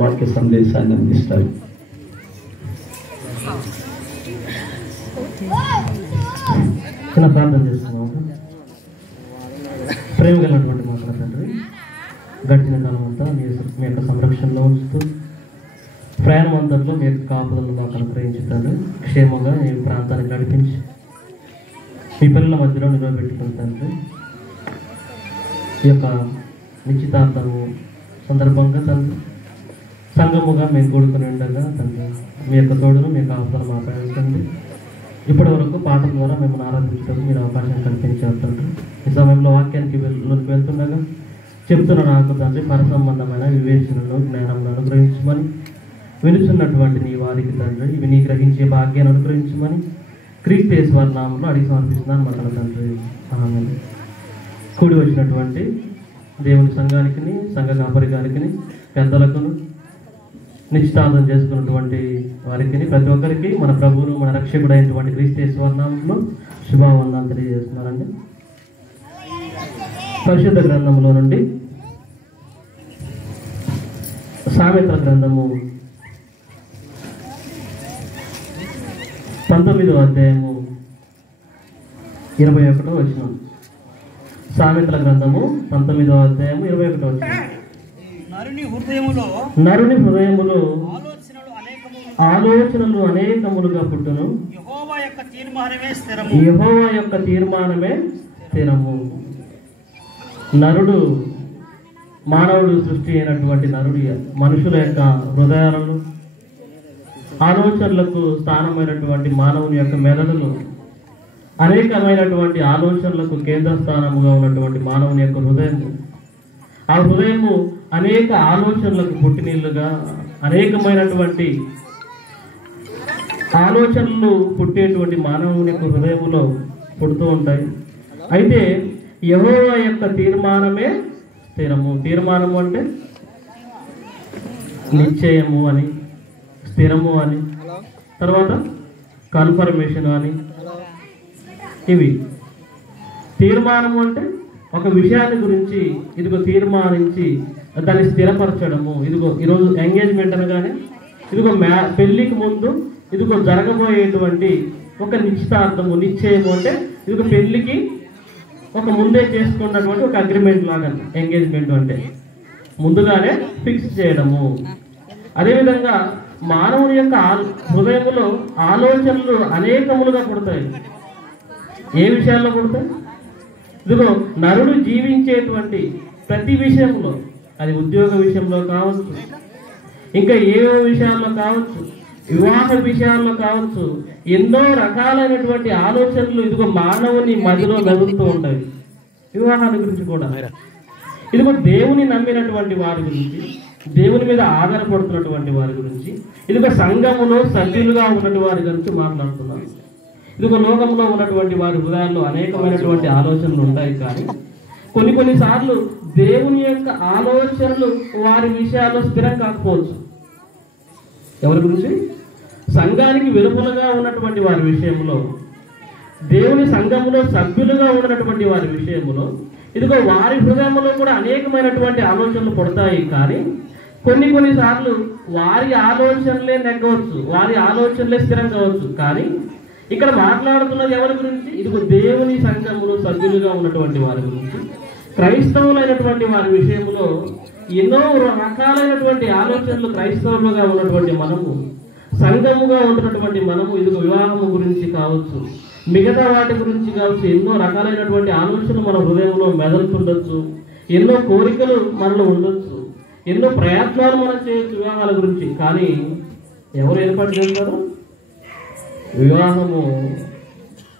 వాక్య సందేశాన్ని అందిస్తారు. చిన్న ప్రార్థన చేస్తున్నాము. ప్రేమ కలిగినటువంటి మా తండ్రి, గడిచిన కాలం అంతా మీ యొక్క సంరక్షణలో ఉంచుతూ ప్రయాణం అంతట్లో మీ యొక్క కాపుదలను మాకు అనుగ్రహించుతాను. క్షేమంగా మీ ప్రాంతాన్ని నడిపించి మీ పిల్లల మధ్యలో నిలబెట్టుకుని తండ్రి, ఈ యొక్క నిశ్చితార్థము సందర్భంగా తండ్రి సంఘముగా మేము కూడుకుని ఉండగా తండ్రి మీ యొక్క తోడును మీ కాపుదలు మాకు అందించండి. ఇప్పటి వరకు పాటల ద్వారా మిమ్మల్ని ఆరాధించడం మీరు అవకాశం కల్పించారు తండ్రి. ఈ సమయంలో వాక్యానికి వెళ్తుండగా చెప్తున్న నాకు తండ్రి పరసంబంధమైన వివేచనను జ్ఞానం అనుగ్రహించమని, వినుచున్నటువంటి నీ వారికి తండ్రి ఇవి నీ గ్రహించే భాగ్యాన్ని అనుగ్రహించమని క్రీస్తు యేసువారి నామములో అడిగి సమర్పిస్తున్నాను మా తండ్రి. ఆమేన్. కూడి వచ్చినటువంటి దేవుని సంఘానికి, సంఘ కాపరి గారికి, పెద్దలకు, నిశ్చితార్థం చేసుకున్నటువంటి వారికి, ప్రతి ఒక్కరికి మన ప్రభువును మన రక్షకుడు అయినటువంటి క్రీస్తు యేసువారి నామములో శుభవందనాలు తెలియజేస్తున్నానండి. పరిశుద్ధ గ్రంథంలో నుండి సామెతల గ్రంథము 19వ అధ్యాయము 21వ వచనం. సామెతల గ్రంథము 19వ అధ్యాయము 21వ వచనం. నరుని హృదయములో ఆలోచనలు అనేకములుగా పుట్టును, యెహోవా యొక్క తీర్మానమే స్థిరము. మానవుడు సృష్టి అయినటువంటి నరుడి మనుషుల యొక్క హృదయాలను, ఆలోచనలకు స్థానమైనటువంటి మానవుని యొక్క మెదడులు, అనేకమైనటువంటి ఆలోచనలకు కేంద్ర స్థానముగా ఉన్నటువంటి మానవుని యొక్క హృదయము, ఆ హృదయము అనేక ఆలోచనలకు పుట్టినీళ్ళుగా, అనేకమైనటువంటి ఆలోచనలు పుట్టేటువంటి మానవుని యొక్క హృదయములో పుడుతూ ఉంటాయి. అయితే యెహోవా యొక్క తీర్మానమే స్థిరము. తీర్మానము అంటే నిశ్చయము అని, స్థిరము అని, తర్వాత కన్ఫర్మేషన్ అని. ఇవి తీర్మానము అంటే ఒక విషయాన్ని గురించి ఇదిగో తీర్మానించి దాన్ని స్థిరపరచడము. ఇదిగో ఈరోజు ఎంగేజ్మెంట్ అనగానే ఇదిగో పెళ్లికి ముందు ఇదిగో జరగబోయేటువంటి ఒక నిశ్చితార్థము, నిశ్చయము అంటే ఇదిగో పెళ్లికి ఒక ముందే చేసుకున్నటువంటి ఒక అగ్రిమెంట్ లాగా ఎంగేజ్మెంట్ అంటే ముందుగానే ఫిక్స్ చేయడము. అదేవిధంగా మానవుని యొక్క హృదయములో ఆలోచనలు అనేకములుగా పుడతాయి. ఏ విషయాల్లో పుడతాయి? ఇదిగో నరుడు జీవించేటువంటి ప్రతి విషయంలో, అది ఉద్యోగ విషయంలో కావచ్చు, ఇంకా ఏవో విషయాల్లో కావచ్చు, వివాహ విషయాల్లో కావచ్చు, ఎన్నో రకాలైనటువంటి ఆలోచనలు ఇదిగో మానవుని మధ్యలో కదులుతూ ఉంటాయి. వివాహాల గురించి కూడా, ఇదిగో దేవుని నమ్మినటువంటి వారి గురించి, దేవుని మీద ఆధారపడుతున్నటువంటి వారి గురించి, ఇదిగో సంఘములో సభ్యులుగా ఉన్నటువంటి వారి గురించి మాట్లాడుతున్నాను. ఇదిగో లోకంలో ఉన్నటువంటి వారి హృదయాల్లో అనేకమైనటువంటి ఆలోచనలు ఉంటాయి. కానీ కొన్నిసార్లు దేవుని యొక్క ఆలోచనలు వారి విషయాల్లో స్థిరం కాకపోవచ్చు. ఎవరి గురించి? సంఘానికి వెలుపలగా ఉన్నటువంటి వారి విషయంలో, దేవుని సంఘములో సభ్యులుగా ఉన్నటువంటి వారి విషయంలో ఇదిగో వారి హృదయంలో కూడా అనేకమైనటువంటి ఆలోచనలు పుడతాయి. కానీ కొన్నిసార్లు వారి ఆలోచనలే నెగ్గవచ్చు, వారి ఆలోచనలే స్థిరం కావచ్చు. కానీ ఇక్కడ మాట్లాడుతున్నది ఎవరి గురించి? ఇదిగో దేవుని సంఘములో సభ్యులుగా ఉన్నటువంటి వారి గురించి, క్రైస్తవులైనటువంటి వారి విషయంలో ఎన్నో రకాలైనటువంటి ఆలోచనలు క్రైస్తవులుగా ఉన్నటువంటి మనము, సంఘముగా ఉన్నటువంటి మనము ఇదిగో వివాహము గురించి కావచ్చు, మిగతా వాటి గురించి కావచ్చు, ఎన్నో రకాలైనటువంటి ఆలోచనలు మన హృదయంలో మెదలుతుండొచ్చు, ఎన్నో కోరికలు మనలో ఉండొచ్చు, ఎన్నో ప్రయత్నాలు మనం చేయొచ్చు వివాహాల గురించి. కానీ ఎవరు ఏర్పాటు చేస్తారు? వివాహము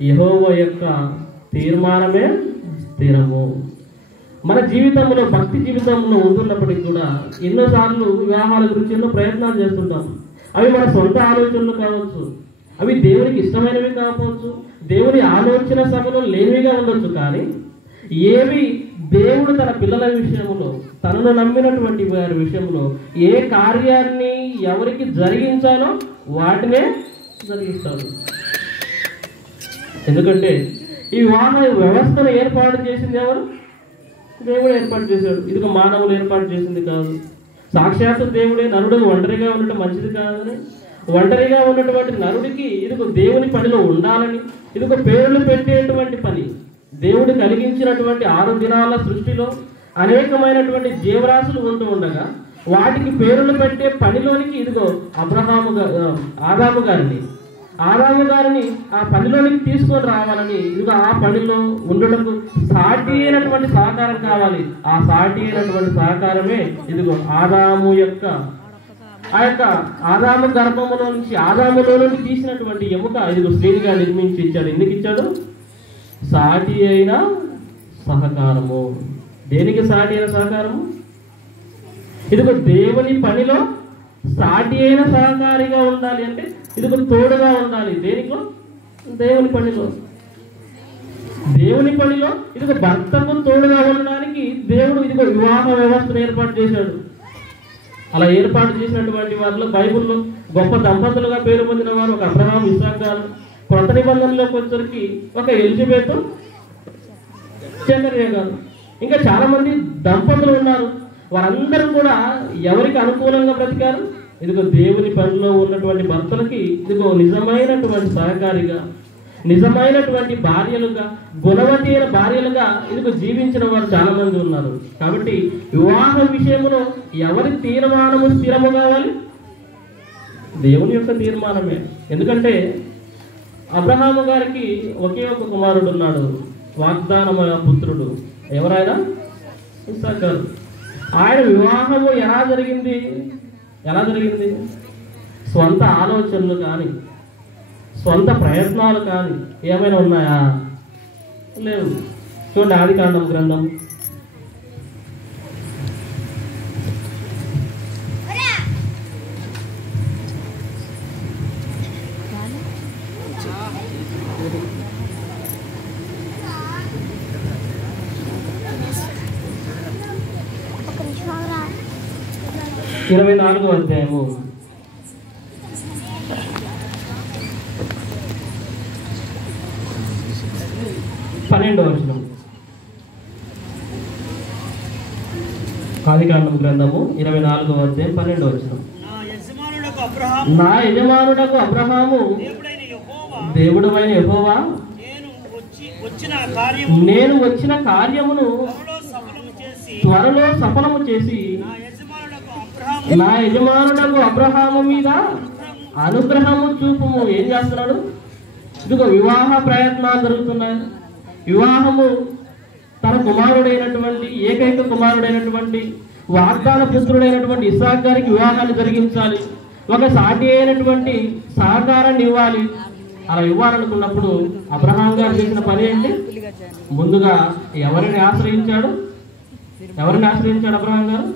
యెహోవా యొక్క తీర్మానమే స్థిరము. మన జీవితంలో, భక్తి జీవితంలో ఉంటున్నప్పటికీ కూడా ఎన్నోసార్లు వివాహాల గురించి ఎన్నో ప్రయత్నాలు చేస్తుంటాం. అవి మన సొంత ఆలోచనలు కావచ్చు, అవి దేవునికి ఇష్టమైనవి కావచ్చు, దేవుని ఆలోచన సభలో లేనివిగా ఉండొచ్చు. కానీ ఏవి దేవుడు తన పిల్లల విషయంలో, తనను నమ్మినటువంటి వారి విషయంలో ఏ కార్యాన్ని ఎవరికి జరిగించాలో వాటినే జరిగిస్తాడు. ఎందుకంటే ఈ వివాహ వ్యవస్థను ఏర్పాటు చేసింది ఎవరు? దేవుడు ఏర్పాటు చేశాడు. ఇదిగో మానవులు ఏర్పాటు చేసింది కాదు. సాక్షాత్తు దేవుడే నరుడు ఒంటరిగా ఉండటం మంచిది కాదని, ఒంటరిగా ఉన్నటువంటి నరుడికి ఇదిగో దేవుని పనిలో ఉండాలని, ఇదిగో పేర్లు పెట్టేటువంటి పని. దేవుడు కలిగించినటువంటి 6 దినాల సృష్టిలో అనేకమైనటువంటి జీవరాశులు ఉంటూ ఉండగా వాటికి పేర్లు పెట్టే పనిలోనికి ఇదిగో ఆదాము గారిని ఆ పనిలోనికి తీసుకొని రావాలని, ఇదిగో ఆ పనిలో ఉండటకు సాటి అయినటువంటి సహకారం కావాలి. ఆ సాటి అయినటువంటి సహకారమే ఇదిగో ఆదాము యొక్క ఆదాము గర్భములో నుంచి, ఆదాములో నుండి తీసినటువంటి ఎముక ఇదిగో స్త్రీగా నిర్మించి ఇచ్చాడు. ఎందుకు ఇచ్చాడు? సాటి అయిన సహకారము. దేనికి సాటి అయిన సహకారము? ఇదిగో దేవుని పనిలో సాటి అయిన సహకారిగా ఉండాలి అంటే ఇదిగో తోడుగా ఉండాలి. దేనిలో? దేవుని పనిలో. దేవుని పనిలో ఇదిగో భర్తకు తోడుగా ఉండడానికి దేవుడు ఇదిగో వివాహ వ్యవస్థను ఏర్పాటు చేశాడు. అలా ఏర్పాటు చేసినటువంటి వారిలో బైబిల్లో గొప్ప దంపతులుగా పేరు పొందిన వారు ఒక అబ్రహాం, ఇస్సాకు గారు. కొత్త నిబంధనలోకి వచ్చరికి ఒక ఎలిజబెత్, జకరియా గారు, ఇంకా చాలా మంది దంపతులు ఉన్నారు. వారందరూ కూడా ఎవరికి అనుకూలంగా బ్రతికారు? ఇదిగో దేవుని పనిలో ఉన్నటువంటి భర్తలకి ఇదిగో నిజమైనటువంటి సహకారిగా, నిజమైనటువంటి భార్యలుగా, గుణవతి అయిన భార్యలుగా ఇదిగో జీవించిన వారు చాలా మంది ఉన్నారు. కాబట్టి వివాహ విషయంలో ఎవరి తీర్మానము స్థిరము కావాలి? దేవుని యొక్క తీర్మానమే. ఎందుకంటే అబ్రహాము గారికి ఒకే ఒక కుమారుడు ఉన్నాడు, వాగ్దానమైన పుత్రుడు. ఎవరైనా? ఇస్సాకు గారు. ఆయన వివాహము ఎలా జరిగింది? స్వంత ఆలోచనలు కానీ, స్వంత ప్రయత్నాలు కానీ ఏమైనా ఉన్నాయా? లేవు. చూడండి, ఆదికాండం గ్రంథం 24వ అధ్యాయము 12వ వచనం. ఆదికాండం గ్రంథము 24వ అధ్యాయం 12వ వచనం. నా యజమానుడకు అబ్రహాము దేవుడైన యెహోవా నేను వచ్చిన కార్యమును త్వరలో సఫలము చేసి నా యజమానుడకు అబ్రహాము మీద అనుగ్రహము చూపుము. ఏం చేస్తున్నాడు? ఇదిగో వివాహ ప్రయత్నాలు జరుగుతున్నాయి. వివాహము తన కుమారుడైనటువంటి ఏకైక కుమారుడైనటువంటి వాగ్దాన పుత్రుడైనటువంటి ఇస్సాకు గారికి వివాహాన్ని జరిగించాలి. ఒక సాటి అయినటువంటి సహకారాన్ని ఇవ్వాలి. అలా ఇవ్వాలనుకున్నప్పుడు అబ్రహాం గారు చేసిన పని ఏంటి? ముందుగా ఎవరిని ఆశ్రయించాడు? అబ్రహాం గారు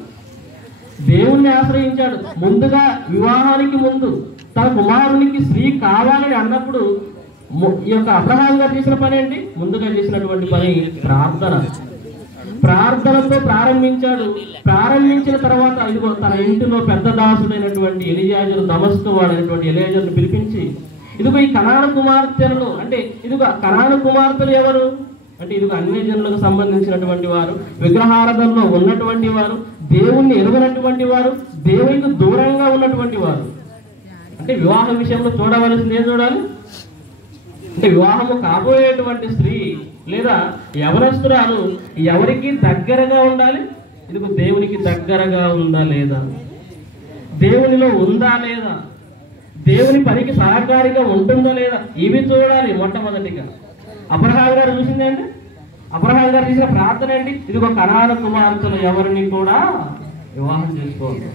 దేవుణ్ణి ఆశ్రయించాడు. ముందుగా వివాహానికి ముందు తన కుమారునికి స్త్రీ కావాలని అన్నప్పుడు ఈ యొక్క అబ్రహాం గారు చేసిన పని ఏంటి? ముందుగా చేసినటువంటి పని ప్రార్థనతో ప్రారంభించాడు. ప్రారంభించిన తర్వాత ఇదిగో తన ఇంటిలో పెద్ద దాసుడైనటువంటి ఎలియాజరు, దమస్కు వాడైనటువంటి ఎలియాజరును పిలిపించి ఇదిగో ఈ కనాను కుమార్తెలను, అంటే ఇదిగో కనాను కుమార్తెలు ఎవరు అంటే ఇదిగో అన్య జనులకు సంబంధించినటువంటి వారు, విగ్రహారాధనలో ఉన్నటువంటి వారు, దేవుణ్ణి ఎరుగనటువంటి వారు, దేవునికి దూరంగా ఉన్నటువంటి వారు. అంటే వివాహ విషయంలో చూడవలసింది ఏం చూడాలి అంటే వివాహము కాబోయేటువంటి స్త్రీ లేదా యవనస్తురాలు ఎవరికి దగ్గరగా ఉండాలి? ఇదిగో దేవునికి దగ్గరగా ఉందా లేదా, దేవునిలో ఉందా లేదా, దేవుని పనికి సహకారిగా ఉంటుందా లేదా, ఇవి చూడాలి మొట్టమొదటిగా. అబ్రహాం గారు చూసిందేంటి? అబ్రహాం గారు చేసిన ప్రార్థన ఏంటి? ఇదిగో కనాను కుమార్తెలు ఎవరిని కూడా వివాహం చేసుకోవాలి.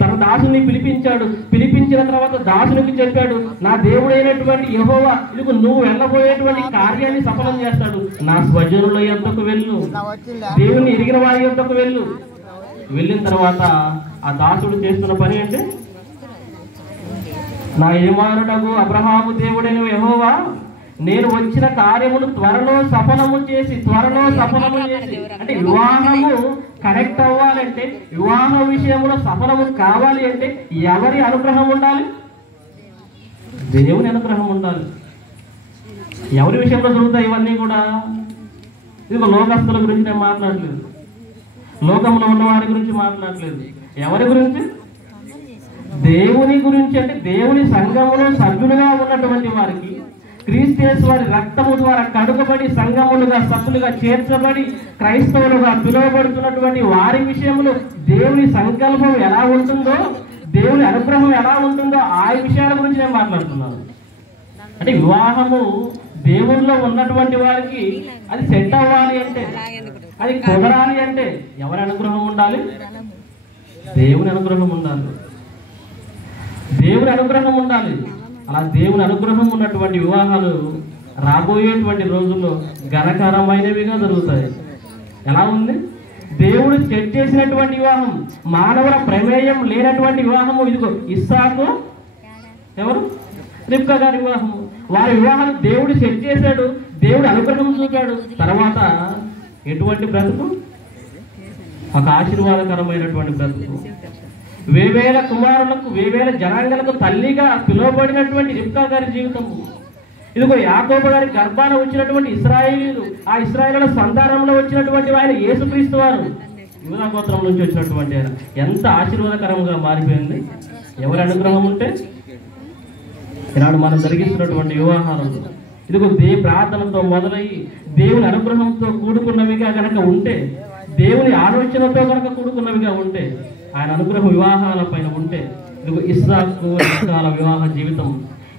తన దాసుని పిలిపించాడు. పిలిపించిన తర్వాత దాసునికి చెప్పాడు, నా దేవుడైనటువంటి యెహోవా ఇదిగో నువ్వు వెళ్ళబోయేటువంటి కార్యాన్ని సఫలం చేస్తాడు. నా స్వజనుల యొద్దకు వెళ్ళు, దేవుని ఎరిగిన వారి యొద్దకు వెళ్ళు. వెళ్ళిన తర్వాత ఆ దాసుడు చేస్తున్న పని అంటే, నా యజమానుడకు అబ్రహాము దేవుడైన యెహోవా నేను వచ్చిన కార్యమును త్వరలో సఫలము చేసి అంటే వివాహము కరెక్ట్ అవ్వాలంటే, వివాహ విషయంలో సఫలము కావాలి అంటే ఎవరి అనుగ్రహం ఉండాలి? దేవుని అనుగ్రహం ఉండాలి. ఎవరి విషయంలో జరుగుతాయి ఇవన్నీ కూడా? ఇదిగో లోకస్తుల గురించి నేను మాట్లాడలేదు, లోకంలో ఉన్న వారి గురించి మాట్లాడలేదు. ఎవరి గురించి? దేవుని గురించి. అంటే దేవుని సంఘములో సభ్యులుగా ఉన్నటువంటి వారికి క్రీస్తు వారి రక్తము ద్వారా కడుగబడి సంఘములుగా సభ్యులుగా చేర్చబడి క్రైస్తవులుగా పిలువబడుతున్నటువంటి వారి విషయంలో దేవుని సంకల్పం ఎలా ఉంటుందో, దేవుని అనుగ్రహం ఎలా ఉంటుందో ఆ విషయాల గురించి నేను మాట్లాడుతున్నాను. అంటే వివాహము దేవునిలో ఉన్నటువంటి వారికి అది సెట్ అవ్వాలి అంటే, అది కుదరాలి అంటే ఎవరి అనుగ్రహం ఉండాలి? దేవుని అనుగ్రహం ఉండాలి. దేవుని అనుగ్రహం ఉండాలి. అలా దేవుని అనుగ్రహం ఉన్నటువంటి వివాహాలు రాబోయేటువంటి రోజుల్లో ఘనకరమైనవిగా జరుగుతాయి. ఎలా ఉంది? దేవుడు సెట్ చేసినటువంటి వివాహం, మానవుల ప్రమేయం లేనటువంటి వివాహము. ఇదిగో ఇస్సాకు, ఎవరు? రిబ్కా గారి వివాహము. వారి వివాహాన్ని దేవుడు సెట్ చేశాడు, దేవుడు అనుగ్రహం చూపాడు. తర్వాత ఎటువంటి బ్రతుకు? ఒక ఆశీర్వాదకరమైనటువంటి బ్రతుకు. వేవేల కుమారులకు, వేవేల జనాంగాలకు తల్లిగా పిలువబడినటువంటి రిబ్కా గారి జీవితము. ఇదిగో యాకోబు గారి గర్భాన వచ్చినటువంటి ఇశ్రాయేలీలు, ఆ ఇశ్రాయేలుల సంతానంలో వచ్చినటువంటి ఆయన యేసుక్రీస్తు వారు, యూదా గోత్రం నుంచి వచ్చినటువంటి ఆయన. ఎంత ఆశీర్వాదకరంగా మారిపోయింది ఎవరి అనుగ్రహం ఉంటే. ఈనాడు మనం జరిగిస్తున్నటువంటి వివాహాలను ఇదిగో ప్రార్థనతో మొదలయ్యి దేవుని అనుగ్రహంతో కూడుకున్నవిగా కనుక ఉంటే, దేవుని ఆలోచనతో కనుక కూడుకున్నవిగా ఉంటే, ఆయన అనుగ్రహం వివాహాల పైన ఉంటే, ఇదిగో ఇస్సాకు రకాల వివాహ జీవితం,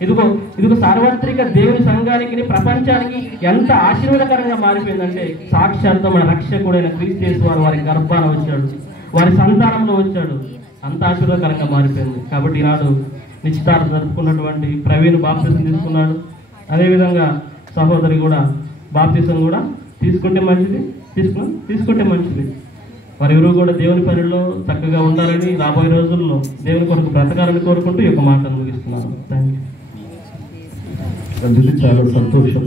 ఇదిగో సార్వత్రిక దేవుని సంఘానికి, ప్రపంచానికి ఎంత ఆశీర్వాదకరంగా మారిపోయిందంటే, సాక్షాత్తు మన రక్షకుడైన క్రీస్తు వారు వారి గర్భాన వచ్చాడు, వారి సంతానంలో వచ్చాడు. అంత ఆశీర్వాదకరంగా మారిపోయింది. కాబట్టి ఈనాడు నిశ్చితార్థం జరుపుకున్నటువంటి ప్రవీణ్ బాప్తిసం తీసుకున్నాడు. అదేవిధంగా సహోదరి కూడా బాప్తిసం కూడా తీసుకుంటే మంచిది, తీసుకుంటే మంచిది. వారెవరూ కూడా దేవుని పనిలో చక్కగా ఉండాలని, రాబోయే రోజుల్లో దేవుని కొరకు బ్రతకాలని కోరుకుంటూ ఈ యొక్క మాటను ముగిస్తున్నాను. Thank you. చాలా సంతోషం.